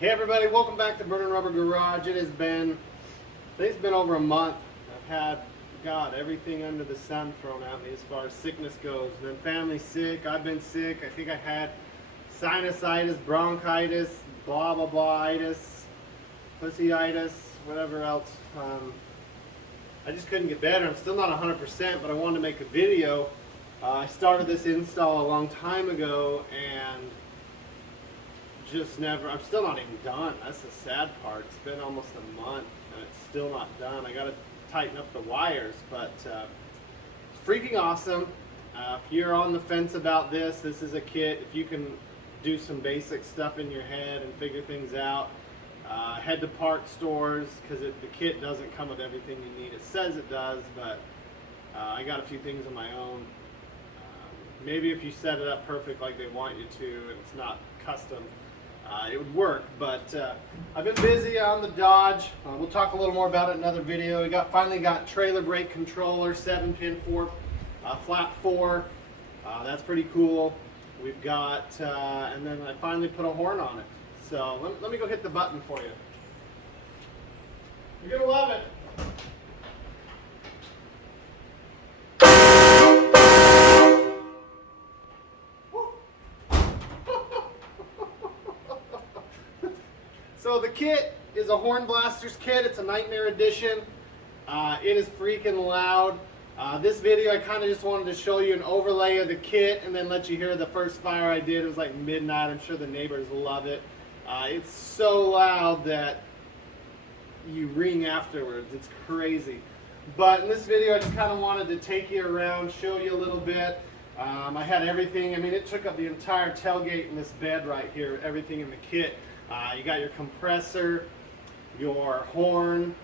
Hey everybody, welcome back to Burning Rubber Garage. It's been over a month. I've had, God, everything under the sun thrown at me as far as sickness goes. Then family's sick, I've been sick. I think I had sinusitis, bronchitis, blah blah blah-itis, pussyitis, whatever else. I just couldn't get better. I'm still not 100%, but I wanted to make a video. I started this install a long time ago and just never, I'm still not even done. That's the sad part. It's been almost a month and it's still not done. I got to tighten up the wires, but it's freaking awesome. If you're on the fence about this, this is a kit. If you can do some basic stuff in your head and figure things out, head to part stores, because the kit doesn't come with everything you need. It says it does, but I got a few things of my own. Maybe if you set it up perfect like they want you to and it's not custom, it would work. But I've been busy on the Dodge. We'll talk a little more about it in another video. We finally got trailer brake controller, 7-pin 4 flat 4. That's pretty cool. We've got, and then I finally put a horn on it. So let me go hit the button for you. You're gonna love it. So the kit is a Horn Blasters kit. It's a Nightmare Edition. It is freaking loud. This video I kind of just wanted to show you an overlay of the kit and then let you hear the first fire I did. It was like midnight. I'm sure the neighbors love it. It's so loud that you ring afterwards. It's crazy. But in this video I just kind of wanted to take you around, show you a little bit. I had everything. I mean, it took up the entire tailgate in this bed right here, everything in the kit. You got your compressor, your horns,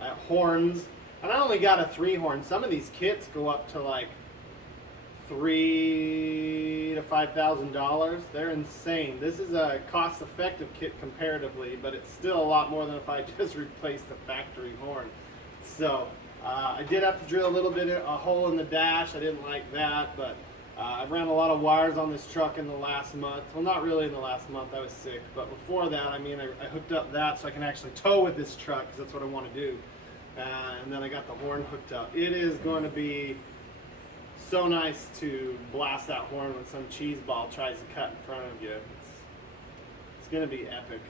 and I only got a 3-horn. Some of these kits go up to like $3,000 to $5,000. They're insane. This is a cost-effective kit comparatively, but it's still a lot more than if I just replaced the factory horn. So I did have to drill a little bit of a hole in the dash. I didn't like that, but I ran a lot of wires on this truck in the last month. Well, not really in the last month, I was sick, but before that, I mean, I hooked up that so I can actually tow with this truck, because that's what I want to do. And then I got the horn hooked up. It is going to be so nice to blast that horn when some cheese ball tries to cut in front of you. It's going to be epic.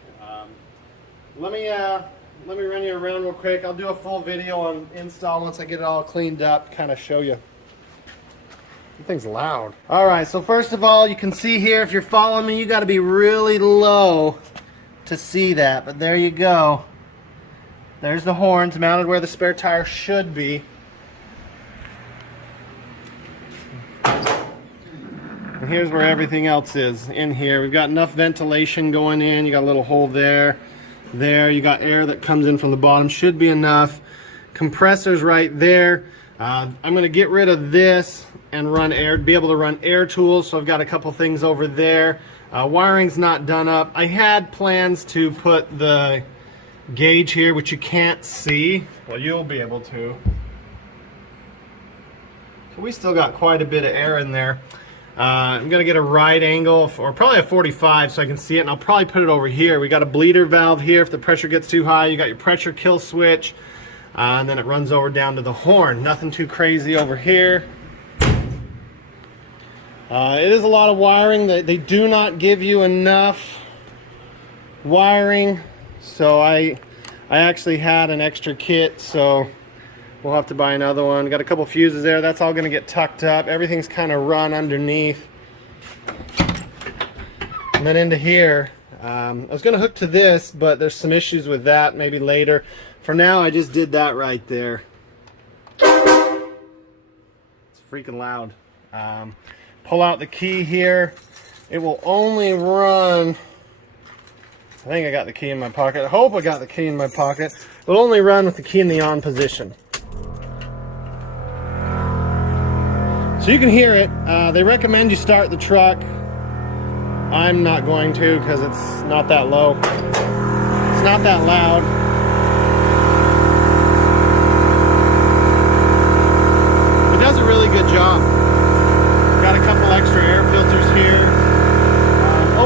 Let me run you around real quick. I'll do a full video on install once I get it all cleaned up, kind of show you. That thing's loud. Alright, so first of all, you can see here, if you're following me, you got to be really low to see that. But there you go. There's the horns mounted where the spare tire should be. And here's where everything else is in here. We've got enough ventilation going in. You got a little hole there. There, you got air that comes in from the bottom. Should be enough. Compressors right there. I'm going to get rid of this and be able to run air tools. So I've got a couple things over there. Wiring's not done up. I had plans to put the gauge here, which you can't see. Well, you'll be able to. So we still got quite a bit of air in there. I'm going to get a right angle, or probably a 45 so I can see it, and I'll probably put it over here. We got a bleeder valve here if the pressure gets too high. You got your pressure kill switch. And then it runs over down to the horn. Nothing too crazy over here. It is a lot of wiring. They do not give you enough wiring. So I actually had an extra kit, so we'll have to buy another one. Got a couple fuses there. That's all going to get tucked up. Everything's kind of run underneath. And then into here. I was going to hook to this, but there's some issues with that, maybe later. For now, I just did that right there. It's freaking loud. Pull out the key here. It will only run, I think I got the key in my pocket. I hope I got the key in my pocket. It will only run with the key in the on position. So you can hear it. They recommend you start the truck. I'm not going to, because it's not that low. It's not that loud. It does a really good job. Got a couple extra air filters here.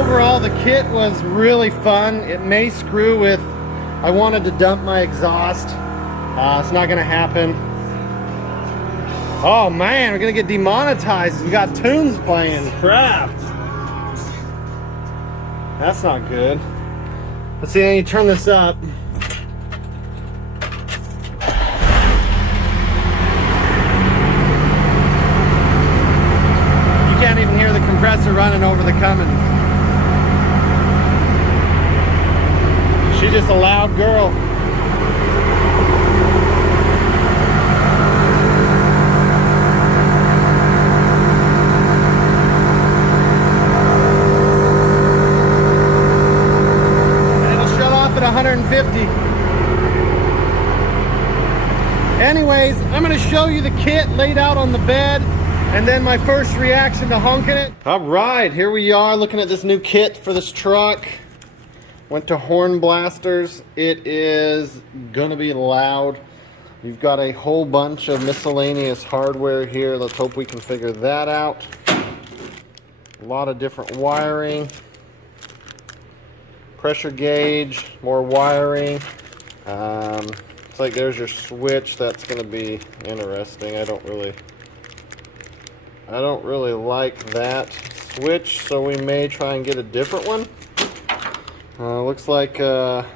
overall, the kit was really fun. It may screw with, I wanted to dump my exhaust. It's not gonna happen. Oh man, we're gonna get demonetized. We got tunes playing, crap. That's not good. Let's see, I need to turn this up. You can't even hear the compressor running over the Cummins. She's just a loud girl. And it'll shut off at 150. Anyways, I'm going to show you the kit laid out on the bed and then my first reaction to honking it. All right, here we are looking at this new kit for this truck. Went to Horn Blasters. It is gonna be loud. You've got a whole bunch of miscellaneous hardware here. Let's hope we can figure that out. A lot of different wiring. Pressure gauge, more wiring. It's like there's your switch. That's gonna be interesting. I don't really like that switch, so we may try and get a different one. Looks like, there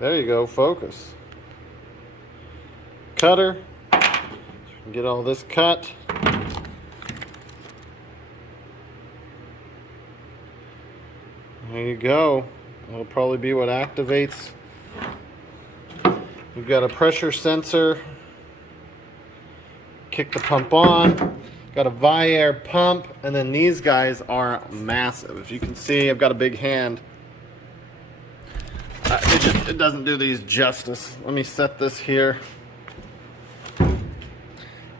you go, focus. Cutter, get all this cut. There you go. That'll probably be what activates. We've got a pressure sensor. Kick the pump on. Got a Viair pump, and then these guys are massive. If you can see, I've got a big hand. It doesn't do these justice. Let me set this here.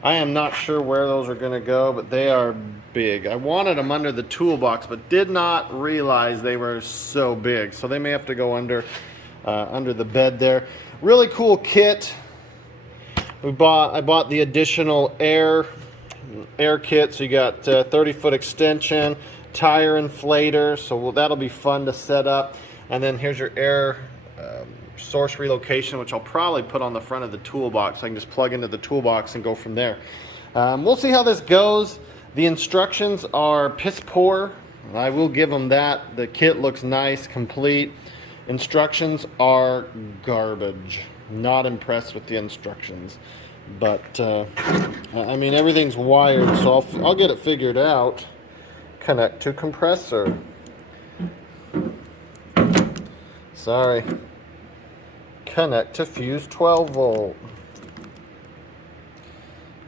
I am not sure where those are gonna go, but they are big. I wanted them under the toolbox, but did not realize they were so big. So they may have to go under the bed there. Really cool kit. I bought the additional air kit, so you got 30-foot extension, tire inflator, so that'll be fun to set up. And then here's your air source relocation, which I'll probably put on the front of the toolbox. I can just plug into the toolbox and go from there. We'll see how this goes. The instructions are piss poor. I will give them that. The kit looks nice, complete. Instructions are garbage. Not impressed with the instructions. But, I mean, everything's wired, so I'll get it figured out. Connect to compressor. Sorry. Connect to fuse 12 volt.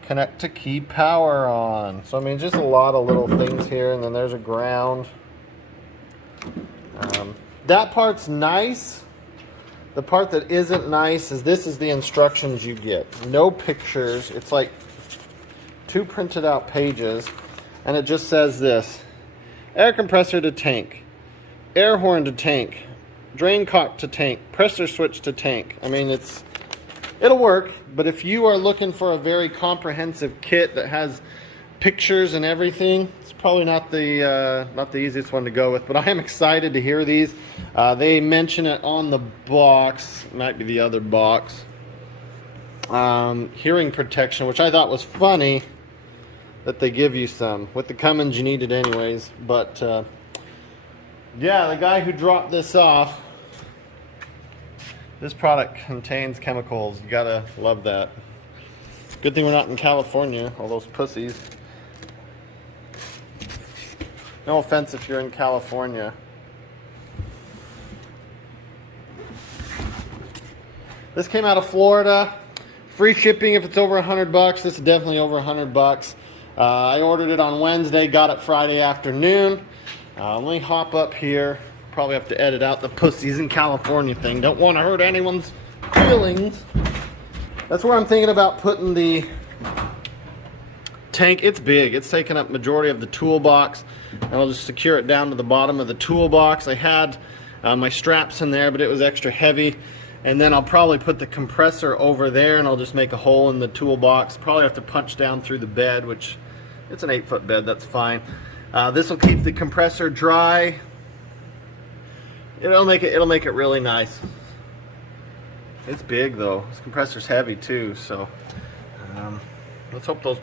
Connect to key power on. So, I mean, just a lot of little things here, and then there's a ground. That part's nice. The part that isn't nice is this is the instructions you get. No pictures. It's like 2 printed out pages, and it just says this: air compressor to tank, air horn to tank, drain cock to tank, pressure switch to tank. I mean, it'll work, but if you are looking for a very comprehensive kit that has pictures and everything, it's probably not the easiest one to go with. But I am excited to hear these. They mention it on the box, might be the other box. Hearing protection, which I thought was funny that they give you some. With the Cummins, you need it anyways. But yeah, the guy who dropped this off, this product contains chemicals. You gotta love that. Good thing we're not in California, all those pussies. No offense if you're in California. This came out of Florida. Free shipping if it's over $100. This is definitely over $100. I ordered it on Wednesday, got it Friday afternoon. Let me hop up here. Probably have to edit out the pussies in California thing. Don't want to hurt anyone's feelings. That's where I'm thinking about putting the tank. It's big. It's taking up majority of the toolbox. And I'll just secure it down to the bottom of the toolbox. I had my straps in there, but it was extra heavy. And then I'll probably put the compressor over there, and I'll just make a hole in the toolbox. Probably have to punch down through the bed, which it's an 8-foot bed. That's fine. This will keep the compressor dry. It'll make it really nice. It's big though. This compressor's heavy too, so let's hope those.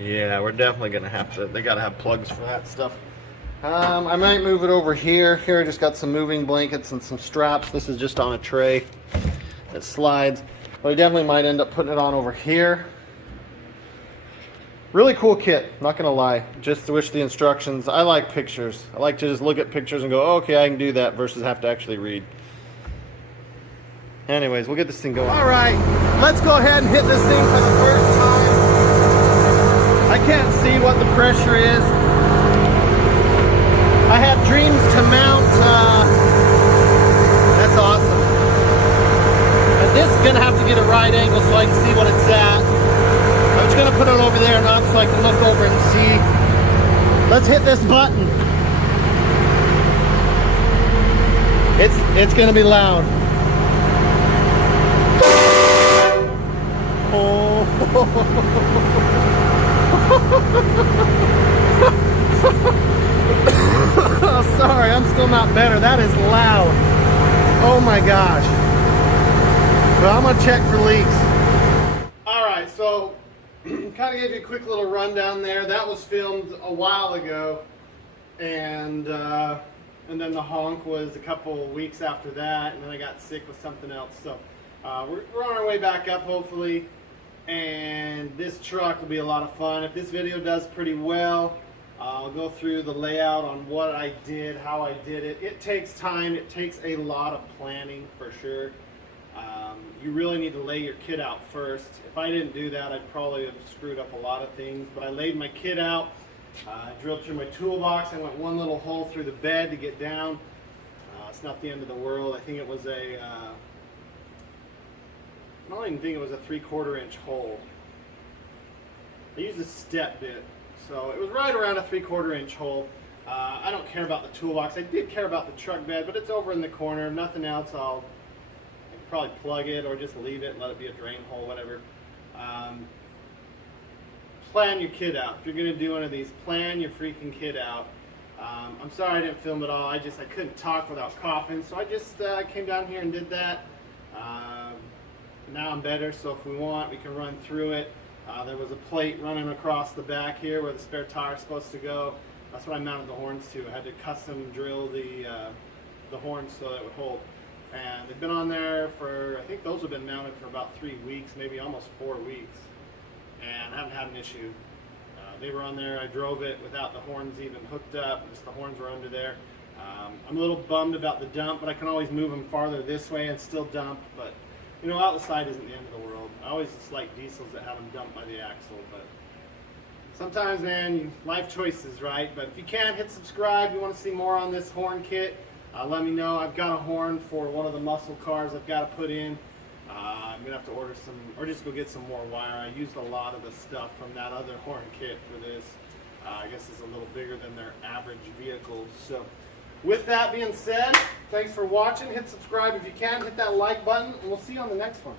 Yeah, we're definitely gonna have to. They gotta have plugs for that stuff. I might move it over here. Here I just got some moving blankets and some straps. This is just on a tray that slides. But I definitely might end up putting it on over here. Really cool kit, not gonna lie. Just wish the instructions. I like pictures. I like to just look at pictures and go, oh, okay, I can do that, versus have to actually read. Anyways, we'll get this thing going. All right, let's go ahead and hit this thing for the first time. I can't see what the pressure is. I have dreams to mount, that's awesome. But this is gonna have to get a right angle so I can see what it's at. I'm just gonna put it over there now so I can look over and see. Let's hit this button. It's gonna be loud. Oh. Oh, sorry, I'm still not better. That is loud. Oh my gosh. Well, I'm gonna check for leaks. All right, so kind of gave you a quick little rundown there. That was filmed a while ago, and then the honk was a couple weeks after that, and then I got sick with something else. So we're on our way back up, hopefully, and this truck will be a lot of fun. If this video does pretty well, I'll go through the layout on what I did, how I did it. It takes time. It takes a lot of planning for sure. You really need to lay your kit out first. If I didn't do that, I'd probably have screwed up a lot of things. But I laid my kit out. I drilled through my toolbox. I went one little hole through the bed to get down. It's not the end of the world. I think it was I don't even think it was a 3/4 inch hole. I used a step bit. So it was right around a 3/4 inch hole. I don't care about the toolbox. I did care about the truck bed, but it's over in the corner. If nothing else, I can probably plug it or just leave it and let it be a drain hole, whatever. Plan your kit out. If you're going to do one of these, plan your freaking kit out. I'm sorry I didn't film it all. I couldn't talk without coughing, so I just came down here and did that. Now I'm better, so if we want, we can run through it. There was a plate running across the back here where the spare tire is supposed to go. That's what I mounted the horns to. I had to custom drill the horns so that it would hold. And they've been on there for, I think those have been mounted for about 3 weeks, maybe almost 4 weeks. And I haven't had an issue. They were on there, I drove it without the horns even hooked up, just the horns were under there. I'm a little bummed about the dump, but I can always move them farther this way and still dump. But you know, out the side isn't the end of the world. I always just like diesels that have them dumped by the axle, but sometimes, man, life choices, right? But if you can, hit subscribe. You want to see more on this horn kit, let me know. I've got a horn for one of the muscle cars I've got to put in. I'm going to have to order some, or just go get some more wire. I used a lot of the stuff from that other horn kit for this. I guess it's a little bigger than their average vehicles. So with that being said, thanks for watching. Hit subscribe if you can. Hit that like button, and we'll see you on the next one.